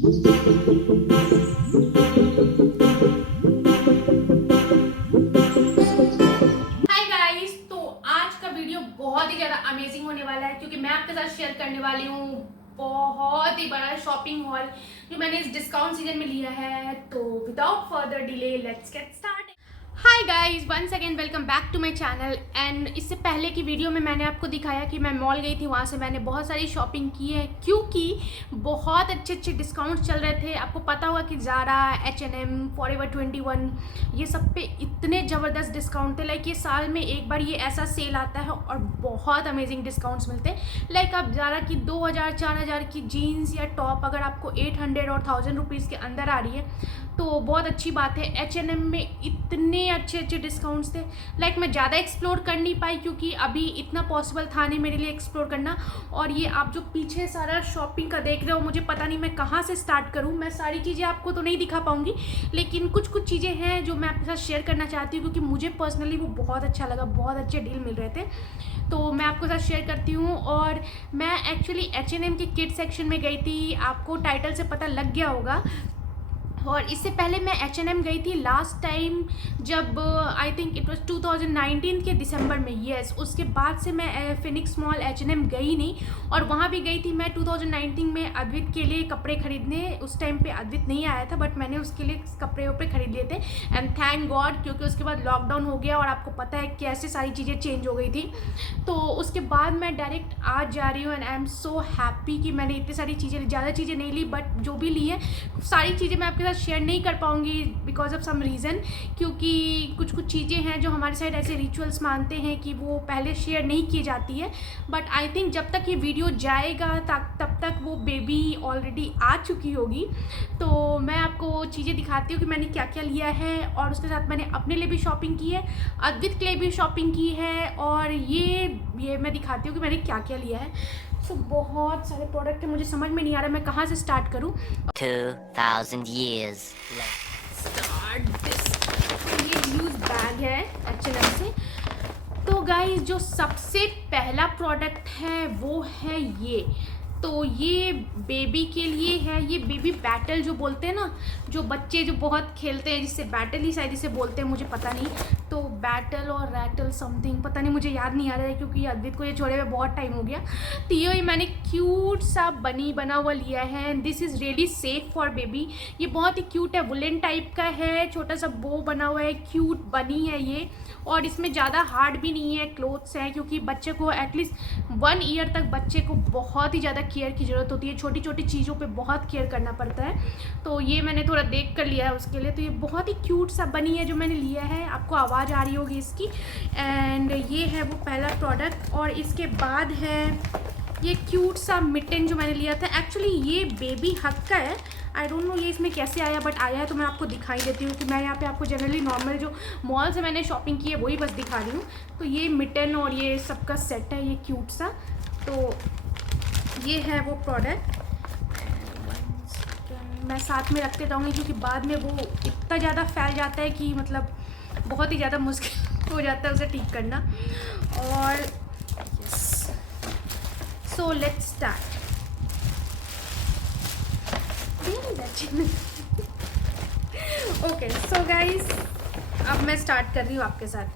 बहुत ही ज़्यादा अमेजिंग होने वाला है क्योंकि मैं आपके साथ शेयर करने वाली हूँ बहुत ही बड़ा शॉपिंग हॉल जो मैंने इस डिस्काउंट सीजन में लिया है। तो without further delay let's get start. Hi guys, once again welcome back to my channel. And इससे पहले की वीडियो में मैंने आपको दिखाया कि मैं मॉल गई थी, वहाँ से मैंने बहुत सारी शॉपिंग की है क्योंकि बहुत अच्छे अच्छे डिस्काउंट्स चल रहे थे। आपको पता होगा कि ज़ारा, H&M, फॉरएवर 21 ये सब पे इतने ज़बरदस्त डिस्काउंट थे। लाइक ये साल में एक बार ये ऐसा सेल आता है और बहुत अमेजिंग डिस्काउंट्स मिलते हैं। लाइक आप ज़ारा की 2000-4000 की जीन्स या टॉप अगर आपको 800 और 1000 रुपीज़ के अंदर आ रही है तो बहुत अच्छी बात है। H&M में इतने अच्छे अच्छे डिस्काउंट्स थे। लाइक मैं ज़्यादा एक्सप्लोर कर नहीं पाई क्योंकि अभी इतना पॉसिबल था नहीं मेरे लिए एक्सप्लोर करना। और ये आप जो पीछे सारा शॉपिंग का देख रहे हो, मुझे पता नहीं मैं कहाँ से स्टार्ट करूँ। मैं सारी चीज़ें आपको तो नहीं दिखा पाऊँगी, लेकिन कुछ कुछ चीज़ें हैं जो मैं आपके साथ शेयर करना चाहती हूँ क्योंकि मुझे पर्सनली वो बहुत अच्छा लगा। बहुत अच्छे डील मिल रहे थे तो मैं आपके साथ शेयर करती हूँ। और मैं एक्चुअली H&M के किड सेक्शन में गई थी, आपको टाइटल से पता लग गया होगा। और इससे पहले मैं H&M गई थी लास्ट टाइम जब आई थिंक इट वाज 2019 के दिसंबर में। यस, उसके बाद से मैं फिनिक्स मॉल H&M गई नहीं। और वहाँ भी गई थी मैं 2019 में अद्वित के लिए कपड़े खरीदने। उस टाइम पे अद्वित नहीं आया था बट मैंने उसके लिए कपड़े वपड़े खरीद लिए थे। एंड थैंक गॉड, क्योंकि उसके बाद लॉकडाउन हो गया और आपको पता है कैसे सारी चीज़ें चेंज हो गई थी। तो उसके बाद मैं डायरेक्ट आज जा रही हूँ and I am so happy कि मैंने इतनी सारी चीज़ें, ज़्यादा चीज़ें नहीं ली बट जो भी ली है सारी चीज़ें मैं आपके शेयर नहीं कर पाऊंगी बिकॉज ऑफ सम रीज़न, क्योंकि कुछ कुछ चीज़ें हैं जो हमारे साइड ऐसे रिचुअल्स मानते हैं कि वो पहले शेयर नहीं की जाती है। बट आई थिंक जब तक ये वीडियो जाएगा तब तक वो बेबी ऑलरेडी आ चुकी होगी। तो मैं आपको चीज़ें दिखाती हूँ कि मैंने क्या क्या लिया है और उसके साथ मैंने अपने लिए भी शॉपिंग की है, अद्वित के लिए भी शॉपिंग की है और ये मैं दिखाती हूँ कि मैंने क्या क्या लिया है। तो बहुत सारे प्रोडक्ट है, मुझे समझ में नहीं आ रहा मैं कहाँ से स्टार्ट करूँ। 2000 years स्टार्ट दिस। ये यूज बैग है H&M से। तो गाइस जो सबसे पहला प्रोडक्ट है वो है ये। तो ये बेबी के लिए है, ये बेबी बैटल जो बोलते हैं ना, जो बच्चे जो बहुत खेलते हैं, जिससे बैटल ही शायद इसे बोलते हैं, मुझे पता नहीं। तो बैटल और रैटल समथिंग पता नहीं, मुझे याद नहीं आ रहा है क्योंकि अद्वित को ये छोड़े हुए बहुत टाइम हो गया। तो ये मैंने क्यूट सा बना हुआ लिया है। This is really safe for baby. ये बहुत ही क्यूट है, वुलन टाइप का है, छोटा सा बो बना हुआ है, क्यूट बनी है ये। और इसमें ज़्यादा हार्ड भी नहीं है, क्लोथ्स हैं क्योंकि बच्चे को एटलीस्ट 1 ईयर तक बच्चे को बहुत ही ज़्यादा केयर की ज़रूरत होती है। छोटी छोटी चीज़ों पे बहुत केयर करना पड़ता है। तो ये मैंने थोड़ा देख कर लिया है उसके लिए। तो ये बहुत ही क्यूट सा बनी है जो मैंने लिया है, आपको आवाज़ आ रही होगी इसकी। एंड ये है वो पहला प्रोडक्ट। और इसके बाद है ये क्यूट सा मिटन जो मैंने लिया था। एक्चुअली ये बेबी हक का है, आई डोंट नो ये इसमें कैसे आया बट आया है। तो मैं आपको दिखाई देती हूँ कि मैं यहाँ पे आपको जनरली नॉर्मल जो मॉल से मैंने शॉपिंग की है वही बस दिखा रही हूँ। तो ये मिटन और ये सबका सेट है, ये क्यूट सा। तो ये है वो प्रोडक्ट, मैं साथ में रखते जाऊँगी क्योंकि बाद में वो इतना ज़्यादा फैल जाता है कि मतलब बहुत ही ज़्यादा मुश्किल हो जाता है उसे ठीक करना। और so let's start. Okay so guys, अब मैं स्टार्ट कर रही हूँ आपके साथ।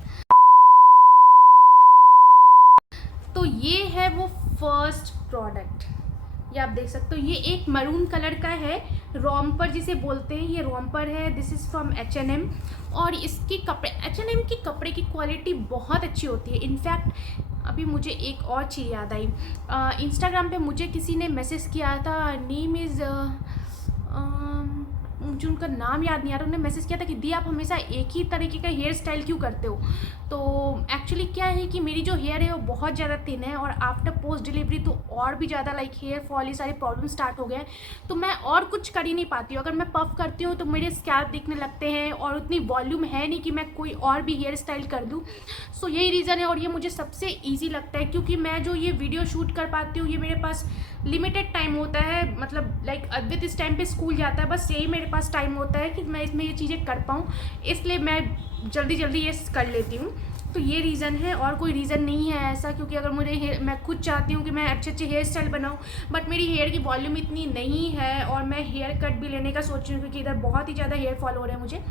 तो ये है वो फर्स्ट प्रोडक्ट, ये आप देख सकते हो। ये एक मरून कलर का है, रोम्पर जिसे बोलते हैं, ये रोम्पर है। This is from H&M। और इसकी कपड़े, H&M की कपड़े की क्वालिटी बहुत अच्छी होती है। इनफैक्ट अभी मुझे एक और चीज़ याद आई, इंस्टाग्राम पे मुझे किसी ने मैसेज किया था, नेम इज़ मुझे उनका नाम याद नहीं आ रहा। उन्होंने मैसेज किया था कि दी आप हमेशा एक ही तरीके का हेयर स्टाइल क्यों करते हो। तो एक्चुअली क्या है कि मेरी जो हेयर है वो बहुत ज़्यादा थिन है और आफ्टर पोस्ट डिलीवरी तो और भी ज़्यादा लाइक हेयर फॉल, ये सारे प्रॉब्लम स्टार्ट हो गए। तो मैं और कुछ कर ही नहीं पाती हूँ। अगर मैं पफ करती हूँ तो मेरे स्कैल्प दिखने लगते हैं और उतनी वॉल्यूम है नहीं कि मैं कोई और भी हेयर स्टाइल कर दूँ। सो यही रीज़न है और ये मुझे सबसे ईजी लगता है क्योंकि मैं जो ये वीडियो शूट कर पाती हूँ ये मेरे पास लिमिटेड टाइम होता है। मतलब लाइक अद्वित इस टाइम पे स्कूल जाता है, बस यही मेरे पास टाइम होता है कि मैं इसमें ये चीज़ें कर पाऊँ, इसलिए मैं जल्दी जल्दी ये कर लेती हूँ। तो ये रीज़न है और कोई रीज़न नहीं है ऐसा, क्योंकि अगर मुझे हेयर, मैं खुद चाहती हूँ कि मैं अच्छे अच्छे हेयर स्टाइल बनाऊँ, बट मेरी हेयर की वॉल्यूम इतनी नहीं है और मैं हेयर कट भी लेने का सोच रही हूँ क्योंकि इधर बहुत ही ज़्यादा हेयर फॉल हो रहे हैं मुझे।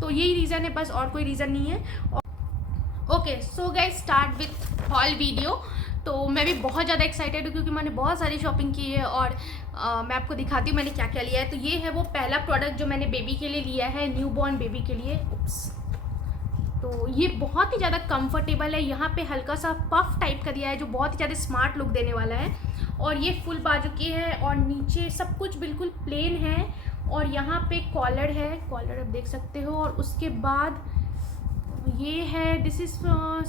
तो यही रीज़न है बस, और कोई रीज़न नहीं है। Okay so guys, start with hall video. तो मैं भी बहुत ज़्यादा एक्साइटेड हूँ क्योंकि मैंने बहुत सारी शॉपिंग की है और मैं आपको दिखाती हूँ मैंने क्या क्या लिया है। तो ये है वो पहला प्रोडक्ट जो मैंने बेबी के लिए लिया है, न्यू बॉर्न बेबी के लिए। तो ये बहुत ही ज़्यादा कंफर्टेबल है, यहाँ पे हल्का सा पफ टाइप का दिया है जो बहुत ही ज़्यादा स्मार्ट लुक देने वाला है। और ये फुल बाजू की है और नीचे सब कुछ बिल्कुल प्लेन है और यहाँ पे कॉलर है, कॉलर आप देख सकते हो। और उसके बाद ये है, दिस इज़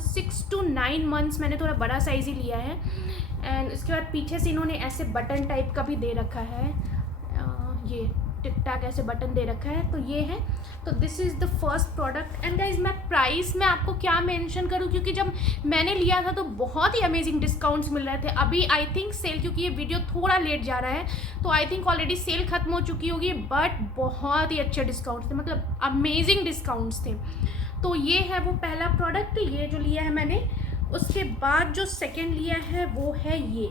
6 to 9 मंथ्स, मैंने थोड़ा बड़ा साइज़ ही लिया है। एंड उसके बाद पीछे से इन्होंने ऐसे बटन टाइप का भी दे रखा है, ये टिक टाक ऐसे बटन दे रखा है। तो ये है, तो this is the first product. And guys मैं प्राइस में आपको क्या मेंशन करूं, क्योंकि जब मैंने लिया था तो बहुत ही अमेजिंग डिस्काउंट्स मिल रहे थे। अभी आई थिंक सेल, क्योंकि ये वीडियो थोड़ा लेट जा रहा है तो आई थिंक ऑलरेडी सेल ख़त्म हो चुकी होगी, बट बहुत ही अच्छे डिस्काउंट्स थे, मतलब अमेजिंग डिस्काउंट्स थे। तो ये है वो पहला प्रोडक्ट, ये जो लिया है मैंने। उसके बाद जो सेकेंड लिया है वो है ये।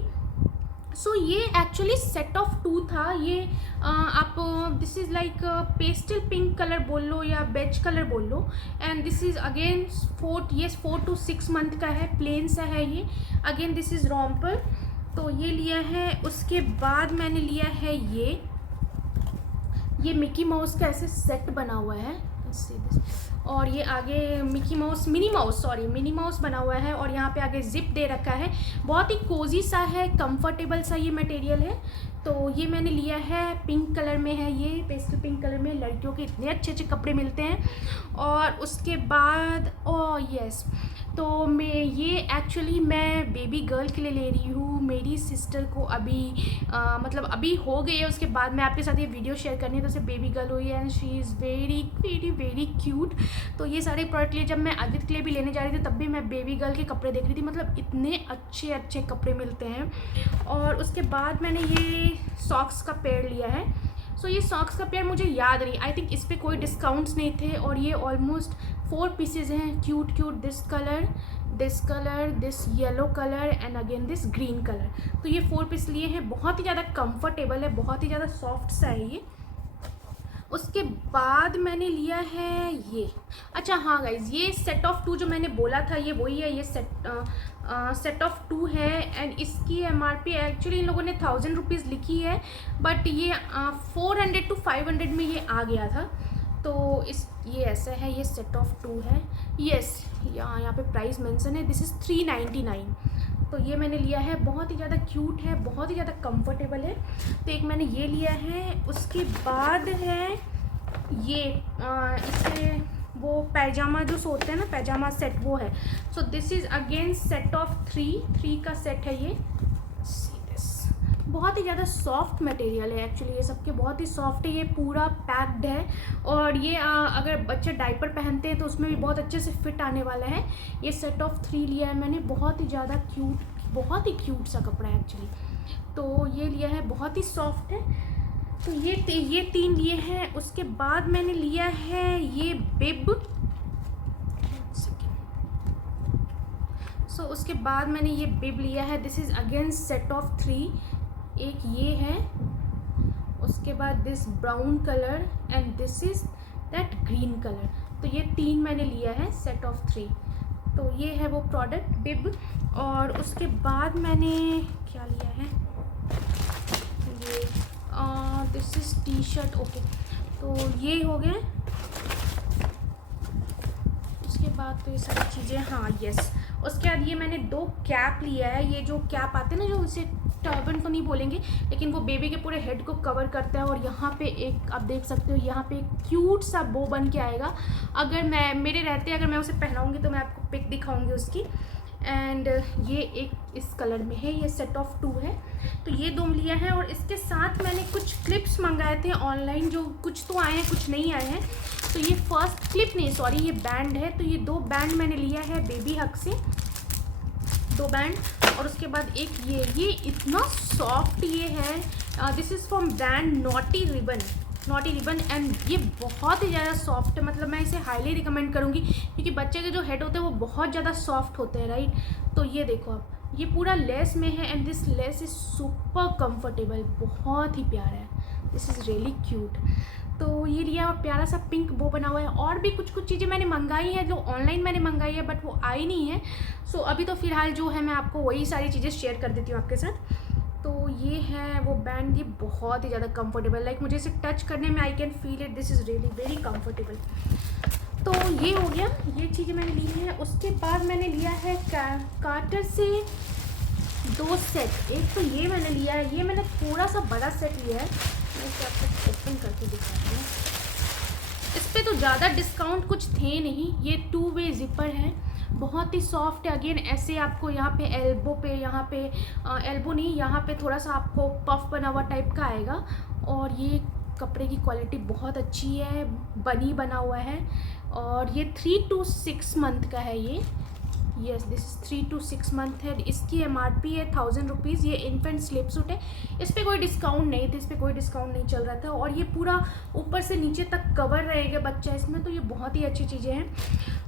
सो ये एक्चुअली सेट ऑफ 2 था। ये आप this is like pastel pink colour बोल लो या बेज कलर बोल लो। And this is again 4 to 6 month का है, प्लेन सा है ये। अगेन दिस इज़ रॉम्पर, तो ये लिया है। उसके बाद मैंने लिया है ये मिकी माउस का ऐसे सेट बना हुआ है, और ये आगे मिनी माउस बना हुआ है और यहाँ पे आगे जिप दे रखा है। बहुत ही कोजी सा है, कंफर्टेबल सा ये मटेरियल है। तो ये मैंने लिया है, पिंक कलर में है, ये पेस्टल पिंक कलर में। लड़कियों के इतने अच्छे अच्छे कपड़े मिलते हैं। और उसके बाद यस, तो मैं एक्चुअली मैं बेबी गर्ल के लिए ले रही हूँ। मेरी सिस्टर को अभी मतलब अभी हो गई है, उसके बाद मैं आपके साथ ये वीडियो शेयर करनी है। तो उसे बेबी गर्ल हुई है and she is very very very cute. तो ये सारे प्रोडक्ट लिए, जब मैं आदित्य के लिए भी लेने जा रही थी तब भी मैं बेबी गर्ल के कपड़े देख रही थी, मतलब इतने अच्छे अच्छे कपड़े मिलते हैं। और उसके बाद मैंने ये सॉक्स का पेयर लिया है। सो ये सॉक्स का पेयर मुझे याद नहीं, आई थिंक इस पर कोई डिस्काउंट्स नहीं थे। और ये ऑलमोस्ट 4 पीसेज हैं, cute cute, this colour, this yellow colour and again this green colour. तो ये 4 पीस लिए हैं, बहुत ही ज़्यादा कंफर्टेबल है, बहुत ही ज़्यादा सॉफ्ट सा है ये। उसके बाद मैंने लिया है ये, अच्छा हाँ गाइज, ये सेट ऑफ 2 जो मैंने बोला था ये वही है। ये सेट ऑफ 2 है एंड इसकी MRP एक्चुअली इन लोगों ने 1000 रुपीज़ लिखी है, बट ये 400 to 500 में ये आ गया था। तो ये ऐसा है, ये सेट ऑफ 2 है। यस, यहाँ पे प्राइस मेंशन है, दिस इज़ 399। तो ये मैंने लिया है, बहुत ही ज़्यादा क्यूट है, बहुत ही ज़्यादा कंफर्टेबल है। तो एक मैंने ये लिया है। उसके बाद है ये इससे वो पैजामा जो सोते हैं ना, पैजामा सेट, वो है। So this is again set of 3 का सेट है ये। बहुत ही ज़्यादा सॉफ्ट मटेरियल है एक्चुअली, ये सबके बहुत ही सॉफ्ट है, ये पूरा पैक्ड है। और ये अगर बच्चे डायपर पहनते हैं तो उसमें भी बहुत अच्छे से फिट आने वाला है। ये सेट ऑफ 3 लिया है मैंने, बहुत ही ज़्यादा क्यूट, बहुत ही क्यूट सा कपड़ा है एक्चुअली। तो ये लिया है, बहुत ही सॉफ्ट है। तो ये 3 लिए हैं। उसके बाद मैंने लिया है ये बिब। सो उसके बाद मैंने ये बिब लिया है, this is again set of 3। एक ये है, उसके बाद this brown colour and this is that green colour. तो ये 3 मैंने लिया है, सेट ऑफ 3। तो ये है वो प्रोडक्ट बिब। और उसके बाद मैंने क्या लिया है, ये this is T shirt. Okay, तो ये हो गया। उसके बाद तो ये सारी चीज़ें, हाँ यस। उसके बाद ये मैंने 2 कैप लिया है। ये जो कैप आते हैं ना, जो इसे टर्बन तो नहीं बोलेंगे, लेकिन वो बेबी के पूरे हेड को कवर करता है। और यहाँ पे एक आप देख सकते हो, यहाँ पे एक क्यूट सा बो बन के आएगा। अगर मेरे रहते अगर मैं उसे पहनाऊँगी तो मैं आपको पिक दिखाऊँगी उसकी। एंड ये एक इस कलर में है, ये सेट ऑफ 2 है। तो ये 2 लिया है। और इसके साथ मैंने कुछ क्लिप्स मंगाए थे ऑनलाइन, जो कुछ तो आए हैं कुछ नहीं आए हैं। तो ये फर्स्ट क्लिप नहीं, सॉरी, ये बैंड है। तो ये 2 बैंड मैंने लिया है बेबी हक से, 2 बैंड। और उसके बाद एक ये इतना सॉफ्ट ये है, this is from brand naughty ribbon. Naughty ribbon, and ये बहुत ही ज़्यादा सॉफ्ट है, मतलब मैं इसे हाईली रिकमेंड करूँगी क्योंकि बच्चे के जो हेड होते हैं वो बहुत ज़्यादा सॉफ्ट होते हैं, राइट। तो ये देखो आप, ये पूरा लेस में है and this less is super comfortable, बहुत ही प्यारा है, दिस इज़ रियली क्यूट। तो ये लिया और प्यारा सा पिंक बो बना हुआ है। और भी कुछ कुछ चीज़ें मैंने मंगाई है जो ऑनलाइन मैंने मंगाई है बट वो आई नहीं है। सो अभी तो फ़िलहाल जो है मैं आपको वही सारी चीज़ें शेयर कर देती हूँ आपके साथ। तो ये है वो बैंड, ये बहुत ही ज़्यादा कंफर्टेबल, लाइक मुझे इसे टच करने में I can feel it, this is really very comfortable. तो ये हो गया, ये चीज़ें मैंने ली है। उसके बाद मैंने लिया है कार्टर से 2 सेट। एक तो ये मैंने लिया है, ये मैंने थोड़ा सा बड़ा सेट लिया है, मैं इसे आपको ओपन करके दिखाती हूँ। इस पर तो ज़्यादा डिस्काउंट कुछ थे नहीं। ये 2 वे ज़िपर है, बहुत ही सॉफ्ट है। अगेन ऐसे आपको यहाँ पे एल्बो पे, यहाँ पे एल्बो नहीं, यहाँ पे थोड़ा सा आपको पफ बना हुआ टाइप का आएगा। और ये कपड़े की क्वालिटी बहुत अच्छी है, बनी बना हुआ है। और ये 3 to 6 मंथ का है ये, yes this is 3 to 6 month है। इसकी MRP है 1000 रुपीज़। ये इन्फेंट स्लिप सूट है, इस पर कोई डिस्काउंट नहीं था, इस पर कोई डिस्काउंट नहीं चल रहा था। और ये पूरा ऊपर से नीचे तक कवर रहेगा बच्चा इसमें, तो ये बहुत ही अच्छी चीज़ें हैं।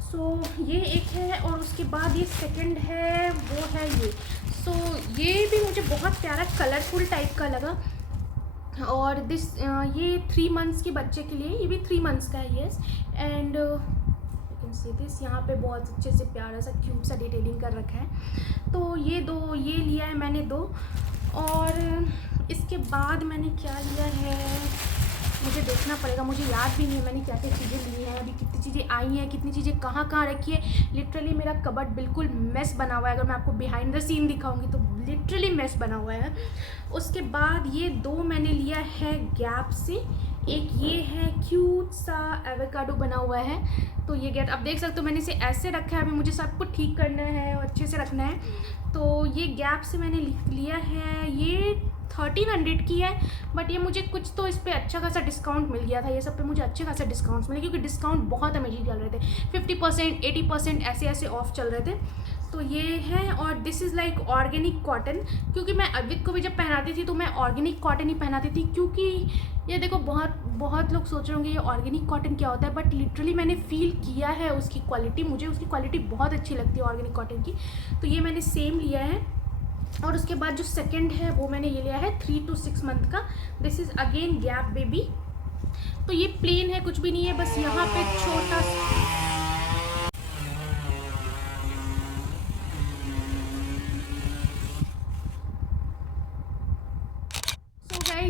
सो ये एक है। और उसके बाद ये सेकंड है, वो है ये। सो ये भी मुझे बहुत प्यारा कलरफुल टाइप का लगा। और दिस ये 3 मंथ्स के बच्चे के लिए, ये भी 3 मंथ्स का है, यस। एंड सी दिस, यहाँ पे बहुत अच्छे से प्यारा सा क्यूट सा डिटेलिंग कर रखा है। तो ये दो, ये लिया है मैंने 2। और इसके बाद मैंने क्या लिया है मुझे देखना पड़ेगा, मुझे याद भी नहीं है मैंने क्या क्या चीज़ें ली हैं, अभी कितनी चीज़ें आई हैं, कितनी चीज़ें कहाँ कहाँ रखी है। लिटरली मेरा कबर्ड बिल्कुल मेस बना हुआ है, अगर मैं आपको बिहाइंड द सीन दिखाऊंगी तो लिटरली मेस बना हुआ है। उसके बाद ये 2 मैंने लिया है गैप से। एक ये है क्यूट सा एवोकाडो बना हुआ है, तो ये गेट अब देख सकते हो मैंने इसे ऐसे रखा है, अभी मुझे सब कुछ ठीक करना है और अच्छे से रखना है। तो ये गैप से मैंने लिया है, ये 1300 की है, बट ये मुझे कुछ तो इस पर अच्छा खासा डिस्काउंट मिल गया था। ये सब पे मुझे अच्छे खासा डिस्काउंट्स मिले क्योंकि डिस्काउंट बहुत अमेजिंग चल रहे थे, 50% 80% ऐसे ऐसे ऑफ चल रहे थे। तो ये है। और this is like organic cotton, क्योंकि मैं अद्वित को भी जब पहनाती थी तो मैं ऑर्गेनिक कॉटन ही पहनाती थी। क्योंकि ये देखो बहुत लोग सोच रहे होंगे ये ऑर्गेनिक कॉटन क्या होता है, बट लिटरली मैंने फील किया है उसकी क्वालिटी, मुझे उसकी क्वालिटी बहुत अच्छी लगती है ऑर्गेनिक कॉटन की। तो ये मैंने सेम लिया है। और उसके बाद जो सेकंड है वो मैंने ये लिया है 3 to 6 मंथ का, this is again gap baby. तो ये प्लेन है, कुछ भी नहीं है, बस यहाँ पे छोटा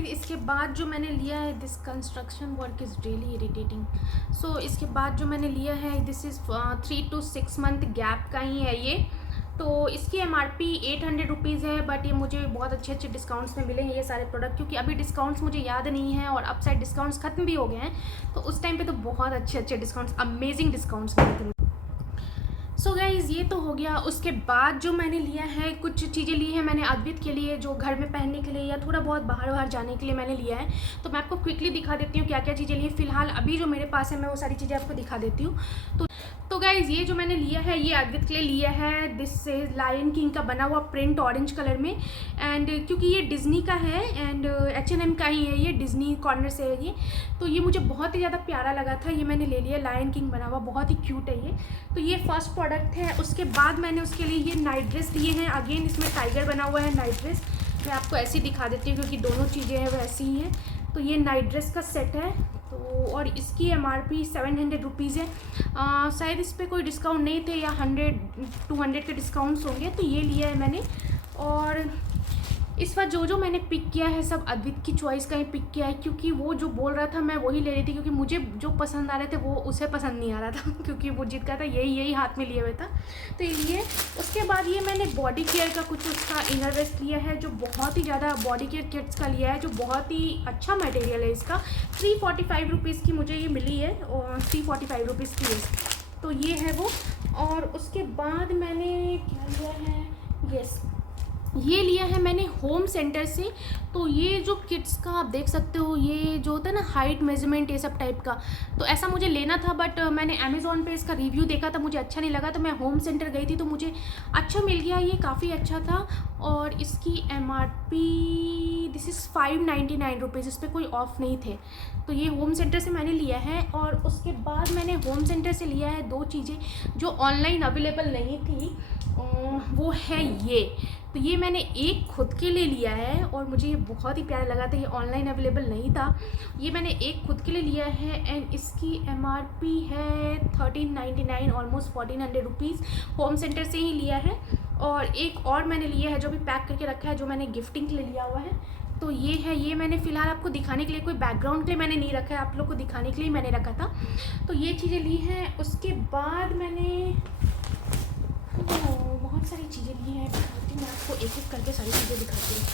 इसके बाद जो मैंने लिया है, this construction work is really irritating. So इसके बाद जो मैंने लिया है, this is 3 to 6 month gap का ही है ये। तो इसकी MRP 800 रुपीज़ है, बट ये मुझे बहुत अच्छे अच्छे डिस्काउंट्स में मिले हैं ये सारे प्रोडक्ट, क्योंकि अभी डिस्काउंट्स मुझे याद नहीं है और अब साइड डिस्काउंट्स खत्म भी हो गए हैं। तो उस टाइम पे तो बहुत अच्छे अच्छे डिस्काउंट्स, अमेजिंग डिस्काउंट्स मिले थे। सो गाइज़ ये तो हो गया। उसके बाद जो मैंने लिया है, कुछ चीज़ें ली हैं मैंने अद्वित के लिए, जो घर में पहनने के लिए या थोड़ा बहुत बाहर जाने के लिए मैंने लिया है। तो मैं आपको क्विकली दिखा देती हूँ क्या क्या चीज़ें ली। फ़िलहाल अभी जो मेरे पास है मैं वो सारी चीज़ें आपको दिखा देती हूँ। तो गाइज़ ये जो मैंने लिया है, ये अद्वित के लिए लिया है। दिस इज लायन किंग का बना हुआ प्रिंट ऑरेंज कलर में, एंड क्योंकि ये डिज़नी का है एंड H&M का ही है, ये डिज़नी कॉर्नर से है ये। तो ये मुझे बहुत ही ज़्यादा प्यारा लगा था, ये मैंने ले लिया। लायन किंग बना हुआ, बहुत ही क्यूट है ये। तो ये फर्स्ट प्रोडक्ट है। उसके बाद मैंने उसके लिए ये नाइट ड्रेस लिए हैं। अगेन इसमें टाइगर बना हुआ है नाइट ड्रेस, मैं आपको ऐसे ही दिखा देती हूँ क्योंकि दोनों चीज़ें हैं वैसी ही हैं। तो ये नाइट ड्रेस का सेट है। तो और इसकी MRP 700 रुपीज़ है। शायद इस पर कोई डिस्काउंट नहीं थे, या 100-200 के डिस्काउंट्स होंगे। तो ये लिया है मैंने। और इस बार जो मैंने पिक किया है सब अद्वित की चॉइस का ही पिक किया है, क्योंकि वो जो बोल रहा था मैं वही ले रही थी, क्योंकि मुझे जो पसंद आ रहे थे वो उसे पसंद नहीं आ रहा था क्योंकि वो जिद का था यही हाथ में लिए हुए था। तो ये लिए। उसके बाद ये मैंने बॉडी केयर का कुछ उसका इनर वेस्ट लिया है, जो बहुत ही ज़्यादा बॉडी केयर किट्स का लिया है, जो बहुत ही अच्छा मटेरियल है इसका। 345 रुपीज़ की मुझे ये मिली है, और 345 रुपीज़ की है। तो ये है वो। और उसके बाद मैंने क्या लिया है, यस ये लिया है मैंने होम सेंटर से तो ये जो किड्स का आप देख सकते हो, ये जो होता है ना हाइट मेजरमेंट ये सब टाइप का, तो ऐसा मुझे लेना था, बट मैंने अमेज़ॉन पे इसका रिव्यू देखा था, मुझे अच्छा नहीं लगा, तो मैं होम सेंटर गई थी तो मुझे अच्छा मिल गया, ये काफ़ी अच्छा था। और इसकी MRP दिस इज़ 599 रुपीज़, इस पर कोई ऑफ नहीं थे। तो ये होम सेंटर से मैंने लिया है। और उसके बाद मैंने होम सेंटर से लिया है दो चीज़ें जो ऑनलाइन अवेलेबल नहीं थी, वो है ये। तो ये मैंने एक खुद के लिए लिया है और मुझे ये बहुत ही प्यारा लगा था, ये ऑनलाइन अवेलेबल नहीं था। ये मैंने एक खुद के लिए लिया है एंड इसकी MRP है 1399, ऑलमोस्ट 1400 रुपीज़, होम सेंटर से ही लिया है। और एक और मैंने लिया है जो भी पैक करके रखा है, जो मैंने गिफ्टिंग के लिए लिया हुआ है। तो ये है, ये मैंने फ़िलहाल आपको दिखाने के लिए, कोई बैकग्राउंड के लिए मैंने नहीं रखा है, आप लोग को दिखाने के लिए मैंने रखा था। तो ये चीज़ें ली हैं। उसके बाद मैंने बहुत सारी चीज़ें ली हैं, दिखाती हूँ मैं आपको, एक एक करके सारी चीज़ें दिखाती हूँ।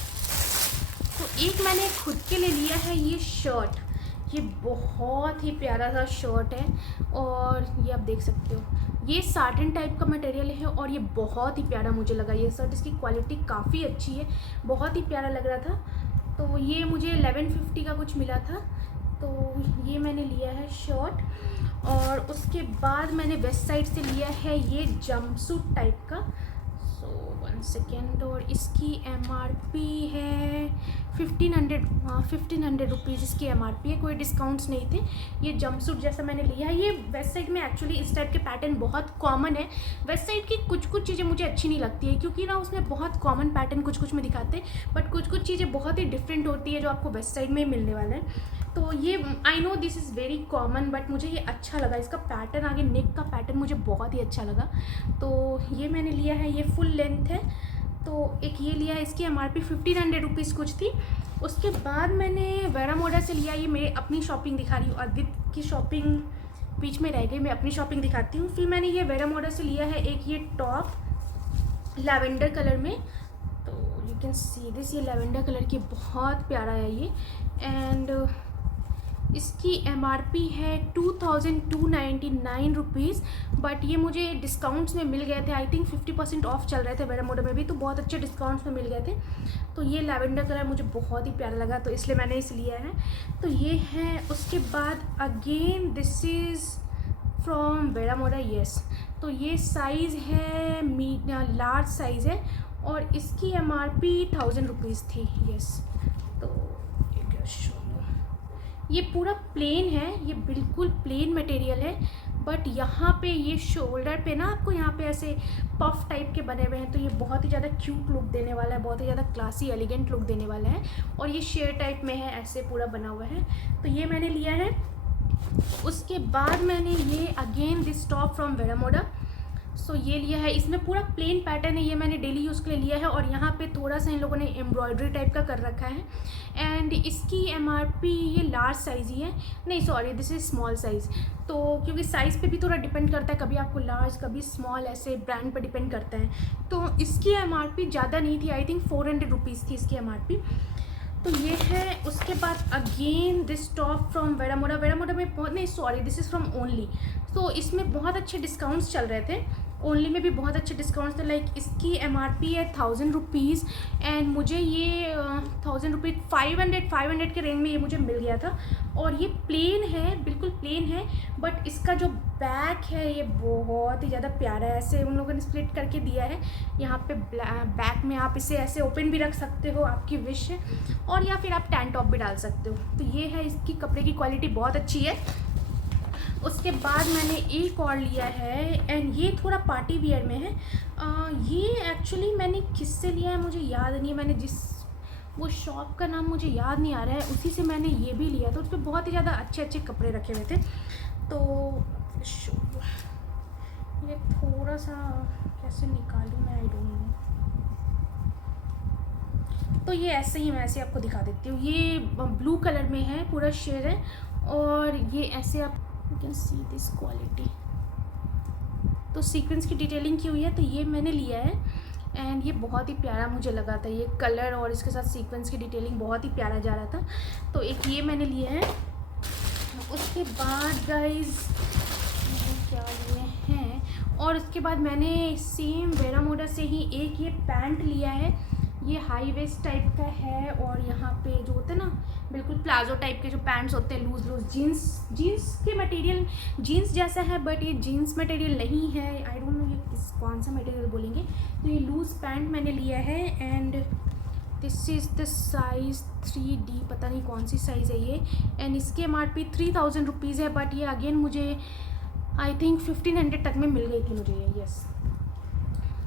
तो एक मैंने खुद के लिए लिया है ये शर्ट, ये बहुत ही प्यारा सा शर्ट है और ये आप देख सकते हो, ये साटन टाइप का मटेरियल है और ये बहुत ही प्यारा मुझे लगा ये शर्ट, इसकी क्वालिटी काफ़ी अच्छी है, बहुत ही प्यारा लग रहा था। तो ये मुझे 1150 का कुछ मिला था, तो ये मैंने लिया है शर्ट। और उसके बाद मैंने वेस्ट साइड से लिया है ये जंपसूट टाइप का, सो 1 सेकेंड, और इसकी MRP है 1500 रुपीज़ इसकी MRP है, कोई डिस्काउंट्स नहीं थे। ये जंपसूट जैसा मैंने लिया है, ये वेस्ट साइड में एक्चुअली इस टाइप के पैटर्न बहुत कॉमन है। वेस्ट साइड की कुछ कुछ चीज़ें मुझे अच्छी नहीं लगती है, क्योंकि ना उसमें बहुत कॉमन पैटर्न कुछ कुछ में दिखाते हैं, बट कुछ कुछ चीज़ें बहुत ही डिफरेंट होती है जो आपको वेस्ट साइड में ही मिलने वाला है। तो ये I know this is very common, but मुझे ये अच्छा लगा, इसका पैटर्न आगे नेक का पैटर्न मुझे बहुत ही अच्छा लगा। तो ये मैंने लिया है, ये फुल लेंथ है। तो एक ये लिया है, इसकी MRP 1500 रुपीज़ कुछ थी। उसके बाद मैंने वेरामोडा से लिया, ये मेरी अपनी शॉपिंग दिखा रही हूँ, आदित्य की शॉपिंग बीच में रह गई, मैं अपनी शॉपिंग दिखाती हूँ। फिर मैंने ये वेरामोडा से लिया है एक ये टॉप लैवेंडर कलर में, तो यू कैन सी दिस, ये लैवेंडर कलर की बहुत प्यारा है ये। एंड इसकी MRP है 2299 रुपीज़, बट ये मुझे डिस्काउंट्स में मिल गए थे, आई थिंक 50% ऑफ चल रहे थे वेरामोडा में भी, तो बहुत अच्छे डिस्काउंट्स में मिल गए थे। तो ये लैवेंडर कलर मुझे बहुत ही प्यारा लगा, तो इसलिए मैंने इसे लिया है। तो ये है। उसके बाद again this is from Vero Moda, yes. तो ये साइज़ है लार्ज साइज़ है और इसकी MRP 1000 रुपीज़ थी, येस। तो ये पूरा प्लेन है, ये बिल्कुल प्लेन मटेरियल है, बट यहाँ पे ये शोल्डर पे ना आपको यहाँ पे ऐसे पफ टाइप के बने हुए हैं, तो ये बहुत ही ज़्यादा क्यूट लुक देने वाला है, बहुत ही ज़्यादा क्लासी एलिगेंट लुक देने वाला है। और ये शेयर टाइप में है, ऐसे पूरा बना हुआ है, तो ये मैंने लिया है। उसके बाद मैंने ये अगेन दिस टॉप फ्रॉम वेरामोडा, सो ये लिया है। इसमें पूरा प्लेन पैटर्न है, ये मैंने डेली यूज़ के लिए लिया है और यहाँ पे थोड़ा सा इन लोगों ने एम्ब्रॉयडरी टाइप का कर रखा है। एंड इसकी MRP ये लार्ज साइज़ ही है, नहीं sorry this is small size. तो क्योंकि साइज़ पे भी थोड़ा डिपेंड करता है, कभी आपको लार्ज कभी स्मॉल, ऐसे ब्रांड पे डिपेंड करता है। तो इसकी MRP ज़्यादा नहीं थी, आई थिंक 400 रुपीज़ थी इसकी MRP। तो ये है। उसके बाद अगेन दिस टॉप फ्रॉम वेरामोडा, वेरामोडा में बहुत, नहीं sorry this is from only. तो इसमें बहुत अच्छे डिस्काउंट्स चल रहे थे, ओनली में भी बहुत अच्छे डिस्काउंट्स थे। लाइक इसकी MRP है 1000 रुपीज़ एंड मुझे ये 1000 रुपीज़ 500 के रेंज में ये मुझे मिल गया था। और ये प्लेन है, बिल्कुल प्लेन है, बट इसका जो बैक है ये बहुत ही ज़्यादा प्यारा है, ऐसे उन लोगों ने स्प्लिट करके दिया है। यहाँ पे बैक में आप इसे ऐसे ओपन भी रख सकते हो, आपकी विश है, और या फिर आप टैंक टॉप भी डाल सकते हो। तो ये है, इसकी कपड़े की क्वालिटी बहुत अच्छी है। उसके बाद मैंने एक और लिया है एंड ये थोड़ा पार्टी वियर में है। ये एक्चुअली मैंने किससे लिया है मुझे याद नहीं है, मैंने जिस वो शॉप का नाम मुझे याद नहीं आ रहा है, उसी से मैंने ये भी लिया था। उस पर बहुत ही ज़्यादा अच्छे अच्छे कपड़े रखे हुए थे। तो ये थोड़ा सा कैसे निकालूँ मैं, आई डोंट नो। तो ये ऐसे ही मैं ऐसे आपको दिखा देती हूँ। ये ब्लू कलर में है, पूरा शेयर है, और ये ऐसे आप you can see this quality, तो सीक्वेंस की डिटेलिंग की हुई है। तो ये मैंने लिया है एंड ये बहुत ही प्यारा मुझे लगा था, ये कलर और इसके साथ सीक्वेंस की डिटेलिंग बहुत ही प्यारा जा रहा था। तो एक ये मैंने लिया है। उसके बाद गाइज क्या लिए हैं, और उसके बाद मैंने सेम वेरामोडा से ही एक ये पैंट लिया है। ये हाई वेस्ट टाइप का है और यहाँ पे जो होते हैं ना बिल्कुल प्लाजो टाइप के जो पैंट्स होते हैं लूज लूज, जीन्स के मटेरियल जीन्स जैसा है बट ये जीन्स मटेरियल नहीं है। आई डोंट नो ये कौन सा मटेरियल बोलेंगे। तो ये लूज पैंट मैंने लिया है and this is the size 3D, पता नहीं कौन सी साइज़ है ये। एंड इसकी MRP 3000 रुपीज़ है बट ये अगेन मुझे आई थिंक 1500 तक में मिल गई थी मुझे ये। यस,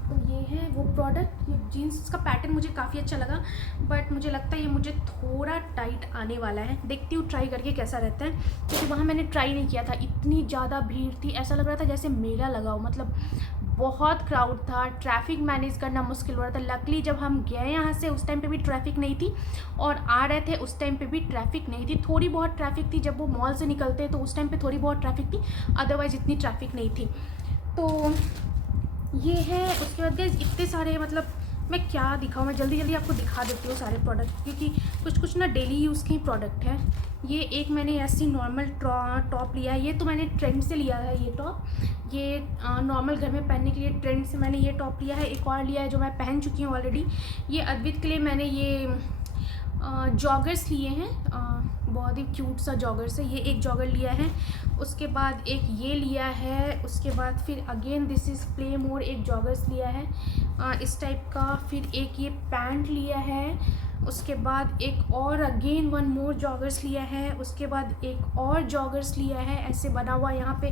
तो ये है वो प्रोडक्ट। ये जीन्स का पैटर्न मुझे काफ़ी अच्छा लगा बट मुझे लगता है ये मुझे थोड़ा टाइट आने वाला है। देखती हूँ ट्राई करके कैसा रहता है, क्योंकि वहाँ मैंने ट्राई नहीं किया था। इतनी ज़्यादा भीड़ थी, ऐसा लग रहा था जैसे मेला लगा हो, मतलब बहुत क्राउड था। ट्रैफिक मैनेज करना मुश्किल हो रहा था। लकली जब हम गए यहाँ से उस टाइम पे भी ट्रैफिक नहीं थी और आ रहे थे उस टाइम पे भी ट्रैफिक नहीं थी। थोड़ी बहुत ट्रैफिक थी जब वो मॉल से निकलते तो उस टाइम पे थोड़ी बहुत ट्रैफिक थी, अदरवाइज़ इतनी ट्रैफिक नहीं थी। तो ये है। उसके बाद गाइस इतने सारे, मतलब मैं क्या दिखाऊँ, मैं जल्दी जल्दी आपको दिखा देती हूँ सारे प्रोडक्ट, क्योंकि कुछ कुछ ना डेली यूज़ के ही प्रोडक्ट है। ये एक मैंने ऐसी नॉर्मल टॉप लिया है, ये तो मैंने ट्रेंड से लिया है। ये टॉप ये नॉर्मल घर में पहनने के लिए ट्रेंड से मैंने ये टॉप लिया है। एक और लिया है जो मैं पहन चुकी हूँ ऑलरेडी। ये अद्वित के लिए मैंने ये जॉगर्स लिए हैं, बहुत ही क्यूट सा जॉगर्स है। ये एक जॉगर लिया है, उसके बाद एक ये लिया है, उसके बाद फिर again this is play more, एक जॉगर्स लिया है इस टाइप का। फिर एक ये पैंट लिया है, उसके बाद एक और अगेन वन मोर जॉगर्स लिया है, उसके बाद एक और जॉगर्स लिया है ऐसे बना हुआ यहाँ पे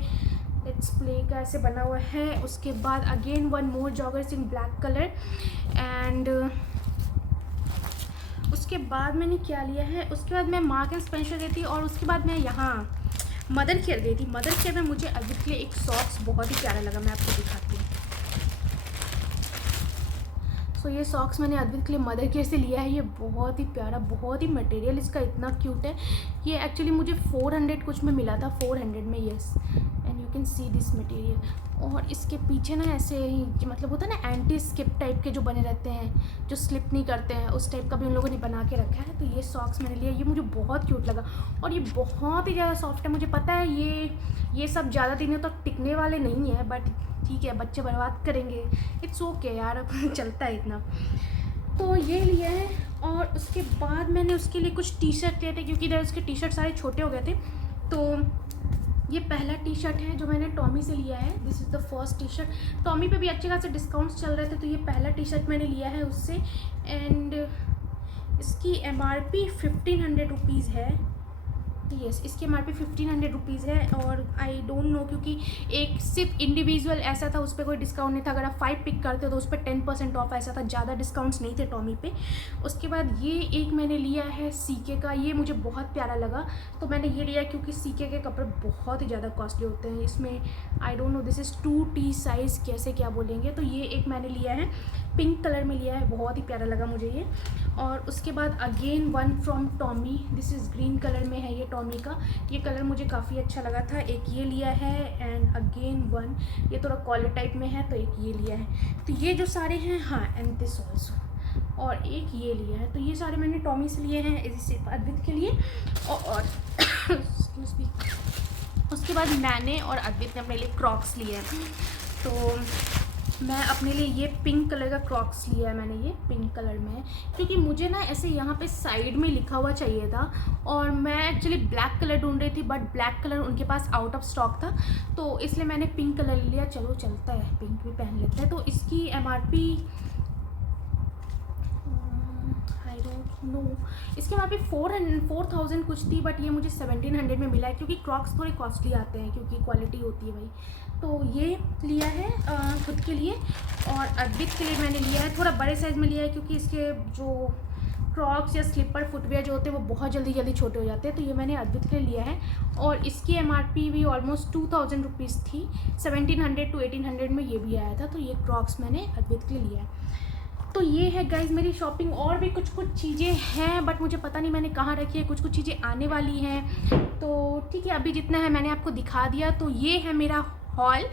लेट्स प्ले का ऐसे बना हुआ है। उसके बाद again one more joggers in black colour and उसके बाद मैंने क्या लिया है, उसके बाद मैं मार्क एंड स्पेंसर गई थी और उसके बाद मैं यहाँ मदर केयर गई थी। मदर केयर में मुझे अद्वित के लिए एक सॉक्स बहुत ही प्यारा लगा, मैं आपको दिखाती हूँ। सो ये सॉक्स मैंने अद्वित के लिए मदर केयर से लिया है। ये बहुत ही प्यारा, बहुत ही मटेरियल इसका इतना क्यूट है। ये एक्चुअली मुझे 400 कुछ में मिला था, 400 में। Yes, and you can see this material. और इसके पीछे ना ऐसे ही मतलब होता है ना एंटी स्किप टाइप के जो बने रहते हैं, जो स्लिप नहीं करते हैं, उस टाइप का भी उन लोगों ने बना के रखा है। तो ये सॉक्स मैंने लिया, ये मुझे बहुत क्यूट लगा और ये बहुत ही ज़्यादा सॉफ्ट है। मुझे पता है ये सब ज़्यादा दिनों तक टिकने वाले नहीं है, बट ठीक है, बच्चे बर्बाद करेंगे, इट्स ओके यार, अब चलता है इतना। तो ये लिया है और उसके बाद मैंने उसके लिए कुछ टी शर्ट लिए थे, क्योंकि इधर उसके टी शर्ट सारे छोटे हो गए थे। तो ये पहला टी शर्ट है जो मैंने टॉमी से लिया है। This is the first T shirt. Tommy पे भी अच्छे खासे डिस्काउंट्स चल रहे थे, तो ये पहला टी शर्ट मैंने लिया है उससे। एंड इसकी MRP 1500 रुपीज़ है। यस, इसकी MRP 1500 रुपीज़ है और आई डोंट नो, क्योंकि एक सिर्फ इंडिविजुअल ऐसा था, उस पर कोई डिस्काउंट नहीं था। अगर आप 5 पिक करते हो तो उस पर 10% ऑफ ऐसा था, ज़्यादा डिस्काउंट्स नहीं थे टॉमी पे। उसके बाद ये एक मैंने लिया है CK का, ये मुझे बहुत प्यारा लगा तो मैंने ये लिया, क्योंकि CK के कपड़े बहुत ही ज़्यादा कॉस्टली होते हैं। इसमें I don't know, this is 2T size, कैसे क्या बोलेंगे। तो ये एक मैंने लिया है, पिंक कलर में लिया है, बहुत ही प्यारा लगा मुझे ये। और उसके बाद again one from Tommy, this is green colour में है ये टॉमी का। ये कलर मुझे काफ़ी अच्छा लगा था। एक ये लिया है एंड अगेन वन, ये थोड़ा कॉलर टाइप में है, तो एक ये लिया है। तो ये जो सारे हैं, हाँ, एंड दिस ऑल्सो, और एक ये लिया है। तो ये सारे मैंने टॉमी से लिए हैं, इसी अद्वित के लिए। और एक्सक्यूज मी, उसके बाद मैंने और अद्वित ने अपने लिए क्रॉक्स लिए हैं। तो मैं अपने लिए ये पिंक कलर का क्रॉक्स लिया है, मैंने ये पिंक कलर में है, क्योंकि मुझे ना ऐसे यहाँ पे साइड में लिखा हुआ चाहिए था और मैं एक्चुअली ब्लैक कलर ढूंढ रही थी, बट ब्लैक कलर उनके पास आउट ऑफ स्टॉक था, तो इसलिए मैंने पिंक कलर लिया। चलो चलता है, पिंक भी पहन लेते हैं। तो इसकी MRP आई डोंट नो, इसकी MRP 4000 कुछ थी, बट ये मुझे 1700 में मिला है, क्योंकि क्रॉक्स थोड़े कॉस्टली आते हैं, क्योंकि क्वालिटी होती है भाई। तो ये लिया है खुद के लिए, और अद्वित के लिए मैंने लिया है, थोड़ा बड़े साइज़ में लिया है, क्योंकि इसके जो क्रॉक्स या स्लीपर फुटवेयर जो होते हैं वो बहुत जल्दी छोटे हो जाते हैं। तो ये मैंने अद्वित के लिए लिया है और इसकी MRP भी ऑलमोस्ट 2000 रुपीज़ थी, 1700 to 1800 में ये भी आया था। तो ये क्रॉक्स मैंने अद्वित के लिए लिया है। तो ये है गाइज मेरी शॉपिंग। और भी कुछ चीज़ें हैं, बट मुझे पता नहीं मैंने कहाँ रखी है, कुछ चीज़ें आने वाली हैं। तो ठीक है, अभी जितना है मैंने आपको दिखा दिया। तो ये है मेरा हॉल,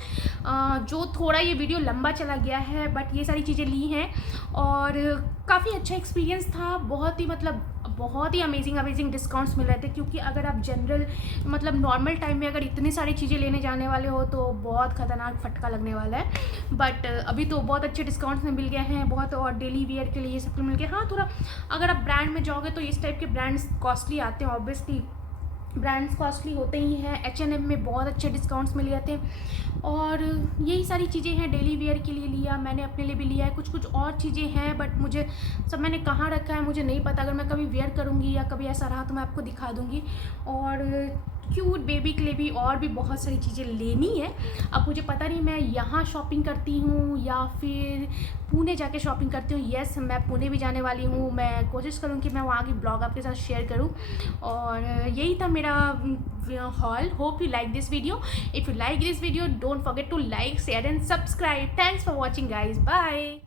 जो थोड़ा ये वीडियो लंबा चला गया है, बट ये सारी चीज़ें ली हैं और काफ़ी अच्छा एक्सपीरियंस था। बहुत ही मतलब बहुत ही अमेजिंग डिस्काउंट्स मिल रहे थे, क्योंकि अगर आप जनरल मतलब नॉर्मल टाइम में अगर इतनी सारी चीज़ें लेने जाने वाले हो तो बहुत ख़तरनाक फटका लगने वाला है। बट अभी तो बहुत अच्छे डिस्काउंट्स में मिल गए हैं बहुत, और डेली वेयर के लिए ये सब मिल गया। हाँ, थोड़ा अगर आप ब्रांड में जाओगे तो इस टाइप के ब्रांड्स कॉस्टली आते हैं, ऑब्वियसली ब्रांड्स कॉस्टली होते ही हैं। H&M में बहुत अच्छे डिस्काउंट्स मिल गए थे, और यही सारी चीज़ें हैं। डेली वेयर के लिए लिया मैंने, अपने लिए भी लिया है, कुछ और चीज़ें हैं, बट मुझे सब मैंने कहाँ रखा है मुझे नहीं पता। अगर मैं कभी वेयर करूँगी या कभी ऐसा रहा तो मैं आपको दिखा दूँगी। और क्यूट बेबी के लिए भी और भी बहुत सारी चीज़ें लेनी है। अब मुझे पता नहीं मैं यहाँ शॉपिंग करती हूँ या फिर पुणे जाके शॉपिंग करती हूँ। येस, मैं पुणे भी जाने वाली हूँ। मैं कोशिश करूँ कि मैं वहाँ की ब्लॉग आपके साथ शेयर करूँ। और यही था मेरा hall. Hope you like this video. If you like this video, don't forget to like, share and subscribe. Thanks for watching guys, bye.